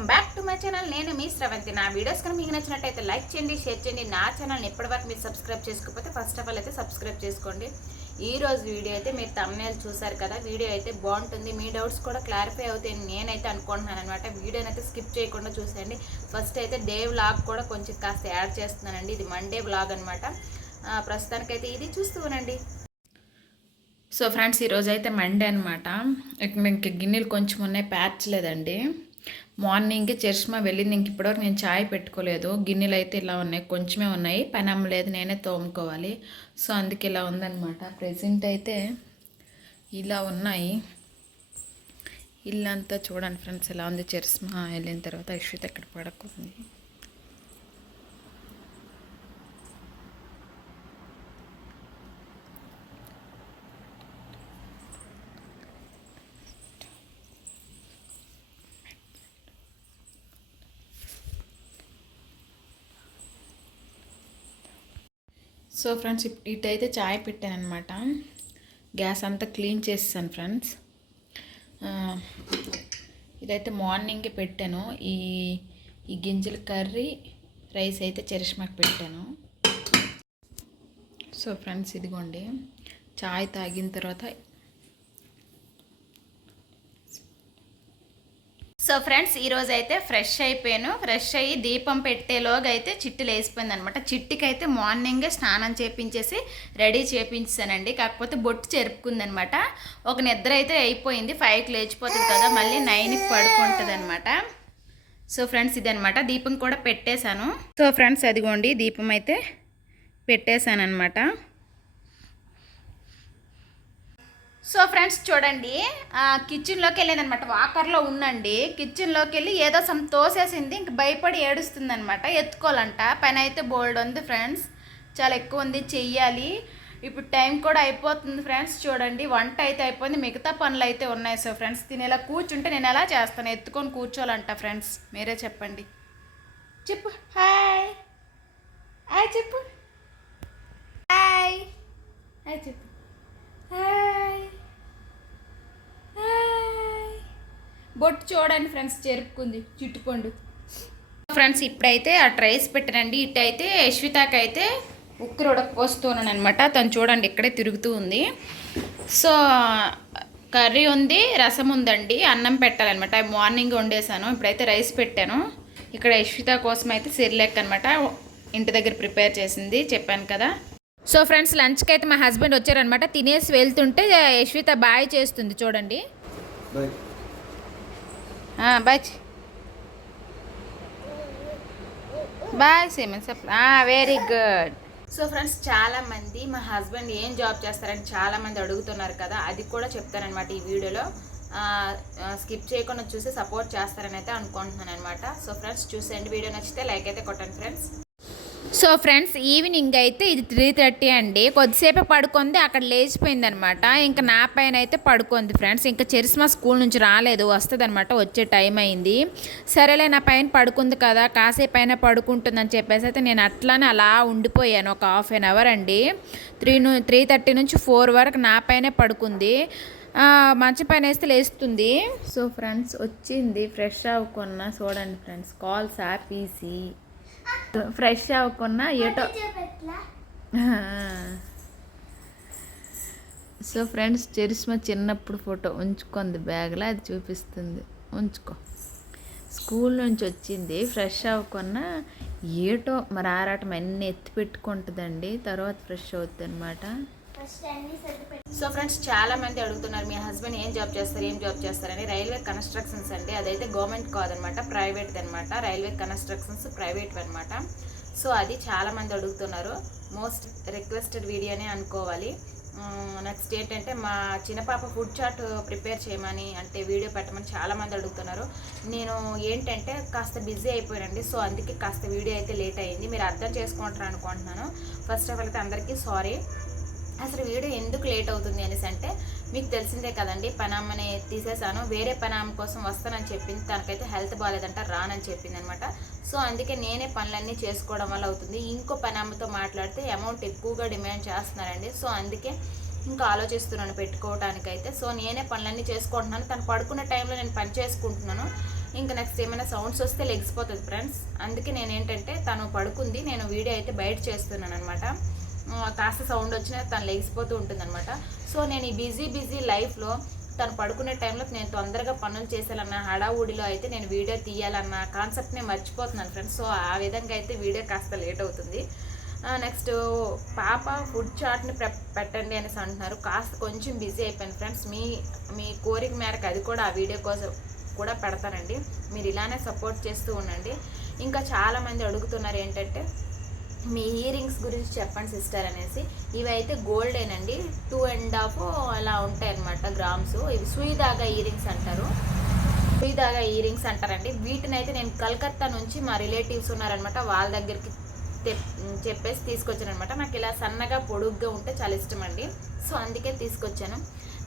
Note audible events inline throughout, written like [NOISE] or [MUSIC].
Welcome back to my channel. నేను మీ శ్రవంతి నా వీడియోస్ కనుక మీకు నచ్చినట్టయితే లైక్ చేయండి షేర్ చేయండి. నా ఛానల్ని ఎప్పటివరకు మీరు సబ్స్క్రైబ్ చేసుకోకపోతే ఫస్ట్ ఆఫ్ ఆల్ అయితే సబ్స్క్రైబ్ చేసుకోండి. ఈ రోజు వీడియో అయితే మీరు తమ్నేల్ చూసారు కదా వీడియో అయితే బాగుంటుంది. మీ డౌట్స్ కూడా క్లారిఫై అవుతాయని నేనైతే అనుకుంటున్నాను అనమాట వీడియోని అయితే స్కిప్ చేయకుండా చూసేయండి. ఫస్ట్ అయితే డే వ్లాగ్ కూడా కొంచెం కాస్త యాడ్ చేస్తున్నానండి. ఇది మండే వ్లాగ్ అనమాట ప్రస్తుతానికైతే ఇది చూస్తూ ఉండండి. సో ఫ్రెండ్స్ ఈరోజు అయితే మండే అనమాట ఇక్కడ ఇంక గిన్నెలు కొంచెం ఉన్నాయి ప్యాచ్ లేదండి. మార్నింగ్ చరిష్మా వెళ్ళింది. ఇంక ఇప్పటివరకు నేను చాయ్ పెట్టుకోలేదు. గిన్నెలు అయితే ఇలా ఉన్నాయి. కొంచెమే ఉన్నాయి. పని అమ్మలేదు నేనే తోముకోవాలి. సో అందుకే ఇలా ఉందన్నమాట. ప్రజెంట్ అయితే ఇలా ఉన్నాయి. ఇల్లంతా చూడండి ఫ్రెండ్స్ ఎలా ఉంది. చరిష్మా వెళ్ళిన తర్వాత అశ్విత్ ఎక్కడ పడకుంది. సో ఫ్రెండ్స్ ఇటైతే చాయ్ పెట్టాను అనమాట గ్యాస్ అంతా క్లీన్ చేసేసాను ఫ్రెండ్స్. ఇదైతే మార్నింగే పెట్టాను. ఈ ఈ గింజల కర్రీ రైస్ అయితే చరిష్మాకి పెట్టాను. సో ఫ్రెండ్స్ ఇదిగోండి. చాయ్ తాగిన తర్వాత సో ఫ్రెండ్స్ ఈరోజు అయితే ఫ్రెష్ అయిపోయాను. ఫ్రెష్ అయ్యి దీపం పెట్టేలోగా అయితే చిట్టులు వేసిపోయింది అనమాట చిట్టికి మార్నింగే స్నానం చేపించేసి రెడీ చేపించానండి కాకపోతే బొట్టు చెరుపుకుందనమాట ఒక నిద్ర అయితే అయిపోయింది. ఫైవ్కి లేచిపోతుంది కదా మళ్ళీ నైన్కి పడుకుంటుంది అనమాట సో ఫ్రెండ్స్ ఇదనమాట దీపం కూడా పెట్టేశాను. సో ఫ్రెండ్స్ అదిగోండి దీపం అయితే పెట్టేశాను అనమాట సో ఫ్రెండ్స్ చూడండి. కిచెన్లోకి వెళ్ళింది అనమాట వాకర్లో ఉండండి. కిచెన్లోకి వెళ్ళి ఏదో సమ్ తోసేసింది ఇంక భయపడి ఏడుస్తుంది అనమాట ఎత్తుకోవాలంట. పని అయితే బోల్డ్ ఉంది ఫ్రెండ్స్ చాలా ఎక్కువ ఉంది చెయ్యాలి. ఇప్పుడు టైం కూడా అయిపోతుంది ఫ్రెండ్స్ చూడండి వంట అయితే అయిపోయింది. మిగతా పనులు అయితే ఉన్నాయి. సో ఫ్రెండ్స్ దీని ఎలా కూర్చుంటే నేను ఎలా చేస్తాను? ఎత్తుకొని కూర్చోవాలంట ఫ్రెండ్స్ మీరే చెప్పండి చెప్పు హాయ్ హాయ్ చెప్పు హాయ్ హాయ్ బొట్టు చూడండి ఫ్రెండ్స్ చెరుపుకుంది చిట్టుపండు. ఫ్రెండ్స్ ఇప్పుడైతే ఆ ట్రైస్ పెట్టానండి. ఇటైతే యశ్వితాకి అయితే ఉక్కిరి ఉడకపోస్తున్నాను అనమాట తను చూడండి ఇక్కడే తిరుగుతూ ఉంది. సో కర్రీ ఉంది రసం ఉందండి అన్నం పెట్టాలన్నమాట. మార్నింగ్ వండేసాను ఇప్పుడైతే రైస్ పెట్టాను. ఇక్కడ యశ్విత కోసం అయితే సిర్లెక్ అనమాట ఇంటి దగ్గర ప్రిపేర్ చేసింది చెప్పాను కదా. సో ఫ్రెండ్స్ లంచ్కి అయితే మా హస్బెండ్ వచ్చారనమాట తినేసి వెళ్తుంటే యశ్విత బాయ్ చేస్తుంది చూడండి. బాయ్ బాయ్ బాయ్ సిమన్ వెరీ గుడ్ సో ఫ్రెండ్స్ చాలా మంది మా హస్బెండ్ ఏం జాబ్ చేస్తారని చాలా మంది అడుగుతున్నారు కదా అది కూడా చెప్తారనమాట ఈ వీడియోలో. స్కిప్ చేయకుండా చూసి సపోర్ట్ చేస్తారని అయితే అనుకుంటున్నాను అనమాట సో ఫ్రెండ్స్ చూసేయండి. వీడియో నచ్చితే లైక్ అయితే కొట్టండి ఫ్రెండ్స్. సో ఫ్రెండ్స్ ఈవినింగ్ అయితే ఇది త్రీ థర్టీ అండి. కొద్దిసేపు పడుకుంది అక్కడ లేచిపోయింది అనమాట ఇంకా నా పైన అయితే పడుకుంది ఫ్రెండ్స్. ఇంకా చెరిస్మా స్కూల్ నుంచి రాలేదు వస్తుంది అనమాట వచ్చే టైం అయింది. సరేలే నా పైన పడుకుంది కదా కాసేపు పైన పడుకుంటుందని చెప్పేసి అయితే నేను అట్లానే అలా ఉండిపోయాను ఒక హాఫ్ అన్ అవర్ అండి. త్రీ త్రీ థర్టీ నుంచి ఫోర్ వరకు నా పైనే పడుకుంది. మంచి పైన వేస్తే లేస్తుంది. సో ఫ్రెండ్స్ వచ్చింది ఫ్రెష్ అవ్వకున్నా చూడండి ఫ్రెండ్స్ కాల్స్ ఆపేసి ఫ్రెష్ అవ్వకున్నా ఏటో [LAUGHS] సో ఫ్రెండ్స్ చెరిస్మా చిన్నప్పుడు ఫోటో ఉంచుకుంది బ్యాగ్లో అది చూపిస్తుంది. ఉంచుకో. స్కూల్ నుంచి వచ్చింది ఫ్రెష్ అవ్వకున్నా ఏటో మరి ఆరాటం అన్నీ ఎత్తి పెట్టుకుంటుందండి. తర్వాత ఫ్రెష్ అవుతుంది అనమాట సో ఫ్రెండ్స్ చాలా మంది అడుగుతున్నారు మీ హస్బెండ్ ఏం జాబ్ చేస్తారు ఏం జాబ్ చేస్తారని. రైల్వే కన్స్ట్రక్షన్స్ అండి. అదైతే గవర్నమెంట్ కాదనమాట ప్రైవేట్ అనమాట. రైల్వే కన్స్ట్రక్షన్స్ ప్రైవేట్ అనమాట. సో అది చాలా మంది అడుగుతున్నారు. మోస్ట్ రిక్వెస్టెడ్ వీడియోనే అనుకోవాలి. నెక్స్ట్ ఏంటంటే మా చిన్న పాప ఫుడ్ చాట్ ప్రిపేర్ చేయమని అంటే వీడియో పెట్టమని చాలా మంది అడుగుతున్నారు. నేను ఏంటంటే కాస్త బిజీ అయిపోయానండి. సో అందుకే కాస్త వీడియో అయితే లేట్ అయింది. మీరు అర్థం చేసుకుంటారు అనుకుంటున్నాను ఫస్ట్ ఆఫ్ ఆల్ అయితే అందరికీ సారీ. అసలు వీడియో ఎందుకు లేట్ అవుతుంది అనేసి అంటే మీకు తెలిసిందే కదండి పనామని తీసేసాను వేరే పనామ కోసం వస్తానని చెప్పింది తనకైతే హెల్త్ బాగాలేదంట రానని చెప్పింది అనమాట సో అందుకే నేనే పనులన్నీ చేసుకోవడం వల్ల అవుతుంది. ఇంకో పనామతో మాట్లాడితే అమౌంట్ ఎక్కువగా డిమాండ్ చేస్తున్నారండి. సో అందుకే ఇంకా ఆలోచిస్తున్నాను పెట్టుకోవడానికైతే సో నేనే పనులన్నీ చేసుకుంటున్నాను. తను పడుకున్న టైంలో నేను పని చేసుకుంటున్నాను. ఇంకా నెక్స్ట్ ఏమైనా సౌండ్స్ వస్తే లెగిసిపోతుంది ఫ్రెండ్స్ అందుకే నేను ఏంటంటే తను పడుకుంది నేను వీడియో అయితే బయట చేస్తున్నాను అనమాట కాస్త సౌండ్ వచ్చినా తను లెగిసిపోతూ ఉంటుంది అనమాట సో నేను ఈ బిజీ బిజీ లైఫ్లో తను పడుకునే టైంలో నేను తొందరగా పనులు చేసేయాలన్న హడావుడిలో అయితే నేను వీడియో తీయాలన్న కాన్సెప్ట్నే మర్చిపోతున్నాను ఫ్రెండ్స్. సో ఆ విధంగా అయితే వీడియో కాస్త లేట్ అవుతుంది. నెక్స్ట్ పాప ఫుడ్ చాట్ని ప్రె పెట్టండి అనేసి అంటున్నారు. కాస్త కొంచెం బిజీ అయిపోయాను ఫ్రెండ్స్. మీ మీ కోరిక మేరకు అది కూడా ఆ వీడియో కోసం కూడా పెడతానండి. మీరు ఇలానే సపోర్ట్ చేస్తూ ఉండండి. ఇంకా చాలామంది అడుగుతున్నారు ఏంటంటే మీ ఇయరింగ్స్ గురించి చెప్పండి సిస్టర్ అనేసి. ఇవి అయితే గోల్డేనండి. టూ అండ్ హాఫ్ అలా ఉంటాయి అనమాట గ్రామ్స్ ఇవి సుయిదాగా ఇయరింగ్స్ అంటారు. సుయిదాగా ఇయరింగ్స్ అంటారండి. వీటిని అయితే నేను కలకత్తా నుంచి మా రిలేటివ్స్ ఉన్నారనమాట వాళ్ళ దగ్గరికి చెప్పేసి తీసుకొచ్చాను అనమాట నాకు ఇలా సన్నగా పొడుగ్గా ఉంటే చాలా ఇష్టం అండి సో అందుకే తీసుకొచ్చాను.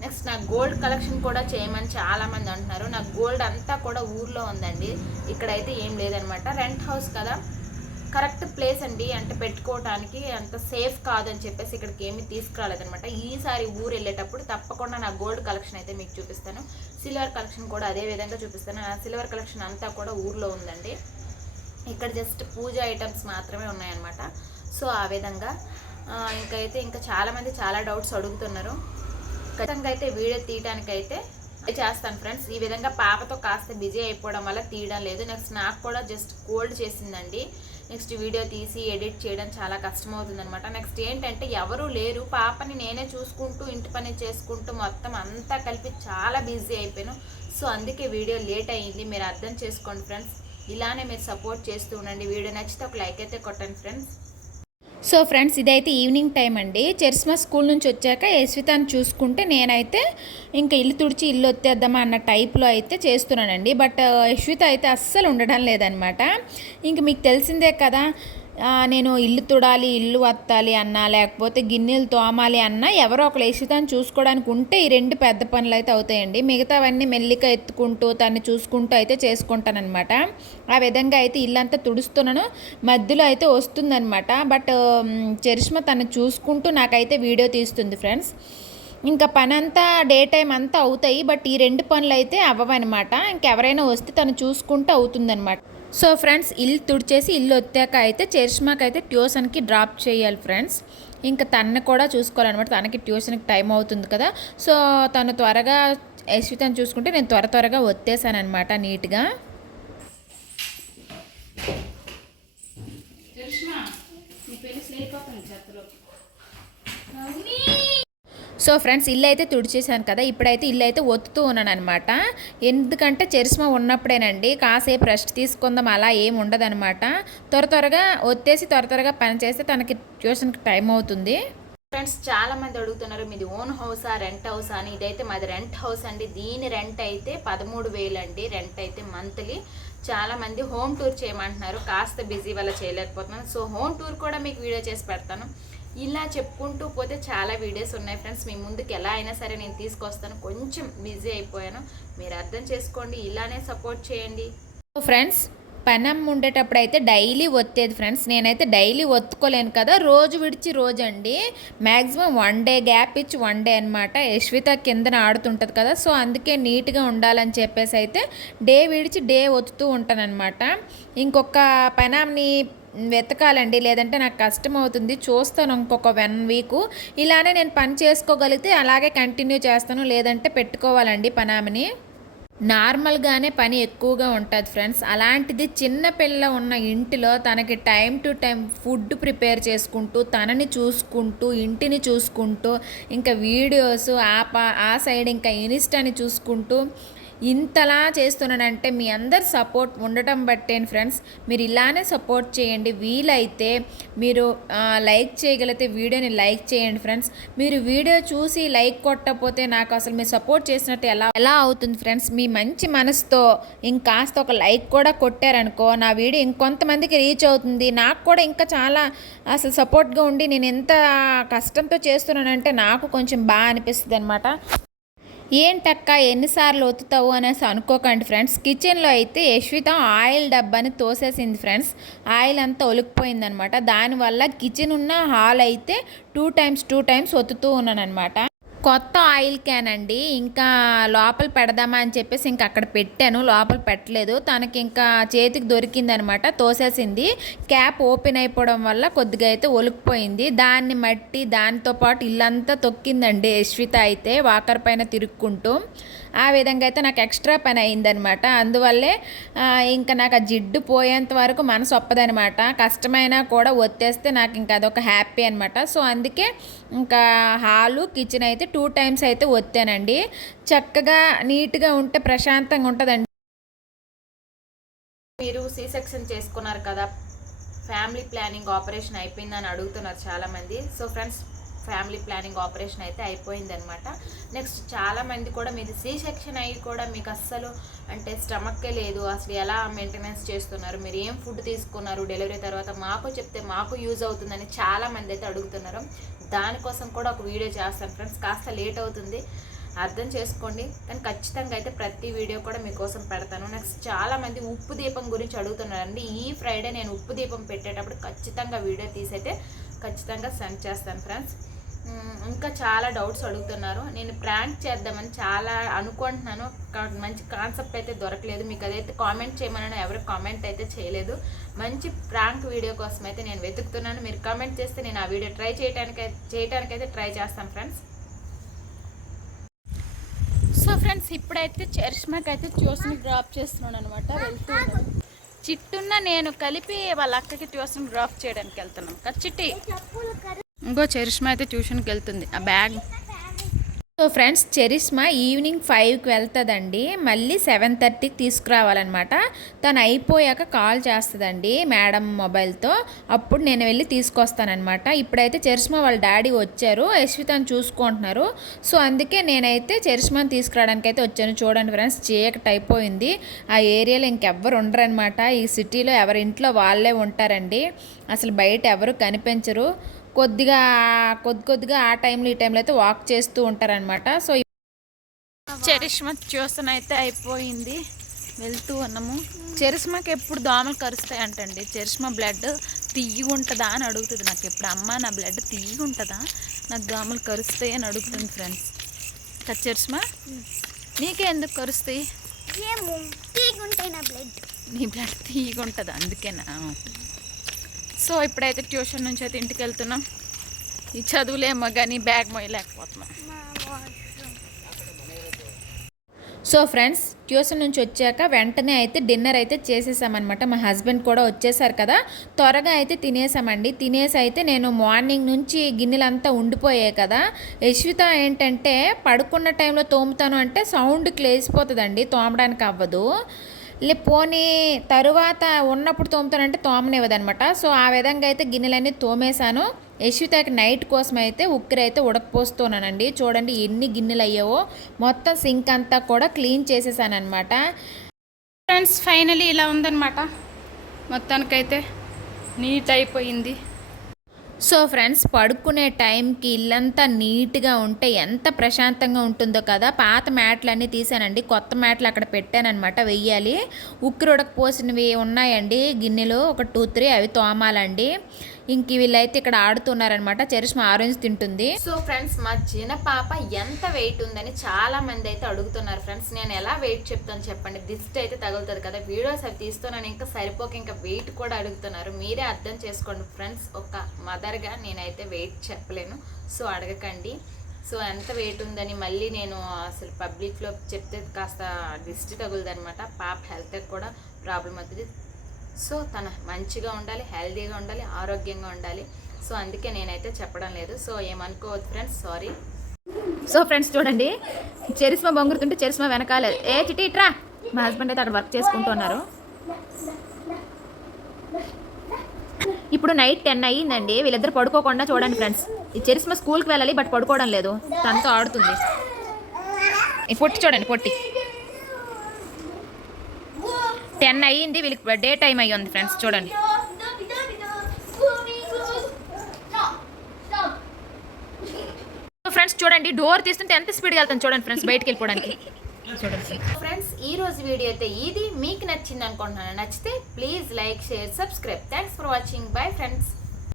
నెక్స్ట్ నాకు గోల్డ్ కలెక్షన్ కూడా చేయమని చాలామంది అంటున్నారు. నాకు గోల్డ్ అంతా కూడా ఊర్లో ఉందండి. ఇక్కడైతే ఏం లేదనమాట రెంట్ హౌస్ కదా. కరెక్ట్ ప్లేస్ అండి అంటే పెట్టుకోవడానికి అంత సేఫ్ కాదని చెప్పేసి ఇక్కడికి ఏమీ తీసుకురాలేదనమాట ఈసారి ఊరు వెళ్ళేటప్పుడు తప్పకుండా నా గోల్డ్ కలెక్షన్ అయితే మీకు చూపిస్తాను. సిల్వర్ కలెక్షన్ కూడా అదే విధంగా చూపిస్తాను. నా సిల్వర్ కలెక్షన్ అంతా కూడా ఊర్లో ఉందండి. ఇక్కడ జస్ట్ పూజ ఐటమ్స్ మాత్రమే ఉన్నాయన్నమాట. సో ఆ విధంగా ఇంకైతే ఇంకా చాలామంది చాలా డౌట్స్ అడుగుతున్నారు. ఖచ్చితంగా అయితే వీడియో తీయడానికైతే చేస్తాను ఫ్రెండ్స్. ఈ విధంగా పాపతో కాస్త బిజీ అయిపోవడం వల్ల తీయడం లేదు. నెక్స్ట్ నాకు కూడా జస్ట్ కోల్డ్ చేసిందండి. నెక్స్ట్ వీడియో తీసి ఎడిట్ చేయడం చాలా కష్టమవుతుందనమాట నెక్స్ట్ ఏంటంటే ఎవరూ లేరు. పాపని నేనే చూసుకుంటూ ఇంటి పని చేసుకుంటూ మొత్తం అంతా కలిపి చాలా బిజీ అయిపోయాను. సో అందుకే వీడియో లేట్ అయ్యింది మీరు అర్థం చేసుకోండి ఫ్రెండ్స్. ఇలానే మీరు సపోర్ట్ చేస్తూ ఉండండి. వీడియో నచ్చితే ఒక లైక్ అయితే కొట్టండి ఫ్రెండ్స్. సో ఫ్రెండ్స్ ఇదైతే ఈవినింగ్ టైం అండి. చెర్స్మా స్కూల్ నుంచి వచ్చాక యశ్వితాన్ని చూసుకుంటే నేనైతే ఇంకా ఇల్లు తుడిచి ఇల్లు వచ్చేద్దామా అన్న టైప్లో అయితే చేస్తున్నానండి. బట్ యశ్విత అయితే అస్సలు ఉండడం లేదనమాట ఇంక మీకు తెలిసిందే కదా నేను ఇల్లు తుడాలి ఇల్లు వత్తాలి అన్నా లేకపోతే గిన్నెలు తోమాలి అన్నా ఎవరో ఒకరు యశ్వితాన్ని చూసుకోవడానికి ఉంటే ఈ రెండు పెద్ద పనులు అయితే అవుతాయండి. మిగతావన్నీ మెల్లిక ఎత్తుకుంటూ తను చూసుకుంటూ అయితే చేసుకుంటానమాట ఆ విధంగా అయితే ఇల్లంతా తుడుస్తున్నాను. మధ్యలో అయితే వస్తుందనమాట బట్ చరిష్మ తను చూసుకుంటూ నాకైతే వీడియో తీస్తుంది ఫ్రెండ్స్. ఇంకా పని అంతా డే టైం అంతా అవుతాయి. బట్ ఈ రెండు పనులు అయితే అవ్వవన్నమాట. ఇంకెవరైనా వస్తే తను చూసుకుంటూ అవుతుందన్నమాట. సో ఫ్రెండ్స్ ఇల్లు తుడిచేసి ఇల్లు వచ్చాక అయితే చరిష్మాకి అయితే ట్యూషన్కి డ్రాప్ చేయాలి ఫ్రెండ్స్. ఇంకా తనని కూడా చూసుకోవాలన్నమాట. తనకి ట్యూషన్కి టైం అవుతుంది కదా. సో తను త్వరగా యశ్వితను చూసుకుంటే నేను త్వర త్వరగా వచ్చేసానమాట నీట్గా. నీట్గా సో ఫ్రెండ్స్ ఇల్లు అయితే తుడిచేసాను కదా ఇప్పుడైతే ఇల్లు అయితే ఒత్తుతూ ఉన్నాను అనమాట ఎందుకంటే చెరిస్మా ఉన్నప్పుడేనండి కాసేపు రెస్ట్ తీసుకుందాం అలా ఏం ఉండదనమాట త్వర త్వరగా ఒత్తేసి త్వర త్వరగా పని చేస్తే తనకి ట్యూషన్కి టైం అవుతుంది. ఫ్రెండ్స్ చాలా మంది అడుగుతున్నారు మీది ఓన్ హౌసా రెంట్ హౌసా అని. ఇదైతే మాది రెంట్ హౌస్ అండి. దీని రెంట్ అయితే పదమూడు వేలు అండి రెంట్ అయితే మంత్లీ. చాలా మంది హోమ్ టూర్ చేయమంటున్నారు కాస్త బిజీ వల్ల చేయలేకపోతున్నాను. సో హోమ్ టూర్ కూడా మీకు వీడియో చేసి పెడతాను. ఇలా చెప్పుకుంటూ పోతే చాలా వీడియోస్ ఉన్నాయి ఫ్రెండ్స్. మీ ముందుకు ఎలా అయినా సరే నేను తీసుకొస్తాను. కొంచెం బిజీ అయిపోయాను. మీరు అర్థం చేసుకోండి. ఇలానే సపోర్ట్ చేయండి. ఫ్రెండ్స్ పనం ఉండేటప్పుడు అయితే డైలీ ఒత్తేది ఫ్రెండ్స్. నేనైతే డైలీ ఒత్తుకోలేను కదా. రోజు విడిచి రోజు అండి మ్యాక్సిమం వన్ డే గ్యాప్ ఇచ్చి వన్ డే అనమాట యశ్విత కిందన ఆడుతుంటుంది కదా. సో అందుకే నీట్గా ఉండాలని చెప్పేసి అయితే డే విడిచి డే ఒత్తుతూ ఉంటానన్నమాట. ఇంకొక పెనాంని వెతకాలండి లేదంటే నాకు కష్టం అవుతుంది చూస్తాను ఇంకొక వన్ వీక్. ఇలానే నేను పని చేసుకోగలిగితే అలాగే కంటిన్యూ చేస్తాను లేదంటే పెట్టుకోవాలండి పనామిని. నార్మల్గానే పని ఎక్కువగా ఉంటుంది ఫ్రెండ్స్. అలాంటిది చిన్న పిల్ల ఉన్న ఇంటిలో తనకి time to time food prepare చేసుకుంటూ తనని చూసుకుంటూ ఇంటిని చూసుకుంటూ ఇంకా వీడియోస్ ఆ పా ఆ సైడ్ ఇంకా ఇన్స్టాని చూసుకుంటూ ఇంతలా చేస్తున్నానంటే మీ అందరి సపోర్ట్ ఉండటం బట్టేను ఫ్రెండ్స్. మీరు ఇలానే సపోర్ట్ చేయండి. వీలైతే మీరు లైక్ చేయగలిగితే వీడియోని లైక్ చేయండి ఫ్రెండ్స్. మీరు వీడియో చూసి లైక్ కొట్టకపోతే నాకు అసలు మీరు సపోర్ట్ చేసినట్టు ఎలా ఎలా అవుతుంది ఫ్రెండ్స్? మీ మంచి మనసుతో ఇంకాస్త ఒక లైక్ కూడా కొట్టారనుకో నా వీడియో ఇంకొంతమందికి రీచ్ అవుతుంది. నాకు కూడా ఇంకా చాలా అసలు సపోర్ట్గా ఉండి నేను ఎంత కష్టంతో చేస్తున్నానంటే నాకు కొంచెం బాగా అనిపిస్తుంది అనమాట ఏంటక్క ఎన్నిసార్లు ఒత్తుతావు అనేసి అనుకోకండి ఫ్రెండ్స్. కిచెన్లో అయితే యశ్విత ఆయిల్ డబ్బాని తోసేసింది ఫ్రెండ్స్. ఆయిల్ అంతా ఒలికిపోయిందనమాట. దానివల్ల కిచెన్ ఉన్న హాల్ అయితే టూ టైమ్స్ టూ టైమ్స్ ఒత్తుతూ ఉన్నానమాట కొత్త ఆయిల్ క్యాన్ అండి. ఇంకా లోపల పెడదామా అని చెప్పేసి ఇంకా అక్కడ పెట్టాను. లోపల పెట్టలేదు. తనకి ఇంకా చేతికి దొరికిందనమాట. తోసేసింది. క్యాప్ ఓపెన్ అయిపోవడం వల్ల కొద్దిగా అయితే ఒలికిపోయింది దాన్ని మట్టి దానితో పాటు ఇల్లంతా తొక్కిందండి యశ్విత అయితే వాకర్ పైన తిరుక్కుంటూ. ఆ విధంగా అయితే నాకు ఎక్స్ట్రా పని అయిందనమాట అందువల్లే ఇంకా నాకు ఆ జిడ్డు పోయేంత వరకు మనసు ఒప్పదనమాట కష్టమైనా కూడా వచ్చేస్తే నాకు ఇంకా అదొక హ్యాపీ అనమాట సో అందుకే ఇంకా హాలు కిచెన్ అయితే టూ టైమ్స్ అయితే వత్తానండి చక్కగా నీట్గా ఉంటే ప్రశాంతంగా ఉంటుందండి. మీరు సి సెక్షన్ చేసుకున్నారు కదా. ఫ్యామిలీ ప్లానింగ్ ఆపరేషన్ అయిపోయిందని అడుగుతున్నారు చాలామంది. So friends family planning operation అయితే అయిపోయిందనమాట నెక్స్ట్ చాలామంది కూడా మీది సి సెక్షన్ అయ్యి కూడా మీకు అస్సలు అంటే స్టమక్కే లేదు. అసలు ఎలా మెయింటెనెన్స్ చేస్తున్నారు? మీరు ఏం ఫుడ్ తీసుకున్నారు? డెలివరీ తర్వాత మాకు చెప్తే మాకు యూజ్ అవుతుందని చాలామంది అయితే అడుగుతున్నారు. దానికోసం కూడా ఒక వీడియో చేస్తాను ఫ్రెండ్స్. కాస్త లేట్ అవుతుంది. అర్థం చేసుకోండి. కానీ ఖచ్చితంగా అయితే ప్రతి వీడియో కూడా మీకోసం పెడతాను. నెక్స్ట్ చాలామంది ఉప్పు దీపం గురించి అడుగుతున్నారండి. ఈ ఫ్రైడే నేను ఉప్పు దీపం పెట్టేటప్పుడు ఖచ్చితంగా వీడియో తీసైతే ఖచ్చితంగా సెండ్ చేస్తాను ఫ్రెండ్స్. ఇంకా చాలా డౌట్స్ అడుగుతున్నారు. నేను ప్రాంక్ చేద్దామని చాలా అనుకుంటున్నాను. మంచి కాన్సెప్ట్ అయితే దొరకలేదు. మీకు అదైతే కామెంట్ చేయమని ఎవరు కామెంట్ అయితే చేయలేదు. మంచి ప్రాంక్ వీడియో కోసం అయితే నేను వెతుకుతున్నాను. మీరు కామెంట్ చేస్తే నేను ఆ వీడియో ట్రై చేయడానికి చేయడానికైతే ట్రై చేస్తాను ఫ్రెండ్స్. సో ఫ్రెండ్స్ ఇప్పుడైతే చరిష్మాకి అయితే ట్యూషన్ డ్రాప్ చేస్తున్నాను అనమాట వెళ్తున్నాను చిట్టున్న నేను కలిపి వాళ్ళ అక్కకి ట్యూషన్ డ్రాప్ చేయడానికి వెళ్తున్నాం. చిట్టి? ఇంకో చరిష్మా అయితే ట్యూషన్కి వెళ్తుంది ఆ bag. So friends Charishma evening ఫైవ్కి వెళ్తుందండి. మళ్ళీ సెవెన్ థర్టీకి తీసుకురావాలన్నమాట. తను అయిపోయాక కాల్ చేస్తుందండి మేడం మొబైల్తో. అప్పుడు నేను వెళ్ళి తీసుకొస్తానమాట ఇప్పుడైతే చరిష్మా వాళ్ళ డాడీ వచ్చారు యశ్వితను చూసుకుంటున్నారు. సో అందుకే నేనైతే చెరిస్మాని తీసుకురావడానికి అయితే వచ్చాను. చూడండి ఫ్రెండ్స్ చీకటి అయిపోయింది. ఆ ఏరియాలో ఇంకెవ్వరు ఉండరనమాట ఈ సిటీలో ఎవరి ఇంట్లో వాళ్ళే ఉంటారండి. అసలు బయట ఎవరు కనిపించరు. కొద్దిగా కొద్ది కొద్దిగా ఆ టైంలో ఈ టైంలో అయితే వాక్ చేస్తూ ఉంటారనమాట సో చరిష్మా ట్యూషన్ అయితే అయిపోయింది. వెళ్తూ ఉన్నాము. చరిష్మాకి ఎప్పుడు దోమలు కరుస్తాయి అంటండి చరిష్మా బ్లడ్ తియ్యి ఉంటుందా అని అడుగుతుంది. నాకు ఎప్పుడు అమ్మ నా బ్లడ్ తియ్యి ఉంటుందా నాకు దోమలు కరుస్తాయి అని అడుగుతుంది ఫ్రెండ్స్ కదా చరిష్మా? నీకే ఎందుకు కరుస్తాయి? నా బ్లడ్ నీ బ్లడ్ తీయగా ఉంటుంది అందుకేనా? సో ఇప్పుడైతే ట్యూషన్ నుంచి అయితే ఇంటికి వెళ్తున్నాం. ఈ చదువులేమో కానీ బ్యాగ్ మోయలేకపోతున్నాం. సో ఫ్రెండ్స్ ట్యూషన్ నుంచి వచ్చాక వెంటనే అయితే డిన్నర్ అయితే చేసేసామన్నమాట. మా హస్బెండ్ కూడా వచ్చేసారు కదా. త్వరగా అయితే తినేసామండి. తినేసి అయితే నేను మార్నింగ్ నుంచి గిన్నెలంతా ఉండిపోయాయి కదా. యశ్విత ఏంటంటే పడుకున్న టైంలో తోముతాను అంటే సౌండ్కి లేచిపోతుందండి తోమడానికి అవ్వదు. లే పోనీ తరువాత ఉన్నప్పుడు తోముతానంటే తోమనివ్వదనమాట సో ఆ విధంగా అయితే గిన్నెలన్నీ తోమేశాను. యశ్వితకి నైట్ కోసం అయితే ఉక్కిరి అయితే ఉడకపోస్తున్నానండి. చూడండి ఎన్ని గిన్నెలు అయ్యావో మొత్తం సింక్ అంతా కూడా క్లీన్ చేసేసానమాట ఫ్రెండ్స్ ఫైనలీ ఇలా ఉందన్నమాట. మొత్తానికైతే నీట్ అయిపోయింది. సో ఫ్రెండ్స్ పడుకునే టైంకి ఇల్లంతా నీట్గా ఉంటే ఎంత ప్రశాంతంగా ఉంటుందో కదా. పాత మ్యాట్లన్నీ తీసానండి కొత్త మ్యాట్లు అక్కడ పెట్టానమాట వెయ్యాలి. ఉక్కిరి పోసినవి ఉన్నాయండి గిన్నెలు ఒక టూ త్రీ అవి తోమాలండి. ఇంక వీళ్ళైతే ఇక్కడ ఆడుతున్నారనమాట చరిష్మా ఆరెంజ్ తింటుంది. సో ఫ్రెండ్స్ మా చిన్న పాప ఎంత వెయిట్ ఉందని చాలా మంది అయితే అడుగుతున్నారు. ఫ్రెండ్స్ నేను ఎలా వెయిట్ చెప్తాను చెప్పండి. దిష్టి అయితే తగులుతుంది కదా. వీడియోస్ అవి తీస్తున్నాను ఇంకా సరిపోక ఇంకా వెయిట్ కూడా అడుగుతున్నారు. మీరే అర్థం చేసుకోండి ఫ్రెండ్స్. ఒక మదర్గా నేనైతే వెయిట్ చెప్పలేను. సో అడగకండి. సో ఎంత వెయిట్ ఉందని మళ్ళీ నేను అసలు పబ్లిక్లో చెప్తే కాస్త దిష్టి తగులుదనమాట పాప హెల్త్కి కూడా ప్రాబ్లం అవుతుంది. సో తన మంచిగా ఉండాలి హెల్తీగా ఉండాలి ఆరోగ్యంగా ఉండాలి. సో అందుకే నేనైతే చెప్పడం లేదు. సో ఏమనుకోవద్దు ఫ్రెండ్స్ సారీ. సో ఫ్రెండ్స్ చూడండి చెరిస్మా బొంగురుతుంటే చెరిస్మా వెనకాల ఏ చిటి ఇట్రా. మా హస్బెండ్ అయితే అక్కడ వర్క్ చేసుకుంటున్నారు ఇప్పుడు నైట్ టెన్ అయ్యిందండి వీళ్ళిద్దరు పడుకోకుండా చూడండి ఫ్రెండ్స్. ఈ చెరిస్మా స్కూల్కి వెళ్ళాలి బట్ పడుకోవడం లేదు. తనతో ఆడుతుంది. ఈ పొట్టి చూడండి పొట్టి. టెన్ అయ్యింది వీళ్ళకి డే టైం అయ్యి ఉంది ఫ్రెండ్స్ చూడండి. ఫ్రెండ్స్ చూడండి డోర్ తీస్తుంటే ఎంత స్పీడ్గా వెళ్తాను చూడండి ఫ్రెండ్స్ బయటకు వెళ్ళిపోవడానికి. చూడండి ఫ్రెండ్స్ ఈ రోజు వీడియో అయితే ఇది. మీకు నచ్చింది అనుకుంటున్నాను. నచ్చితే please like share subscribe. Thanks for watching bye friends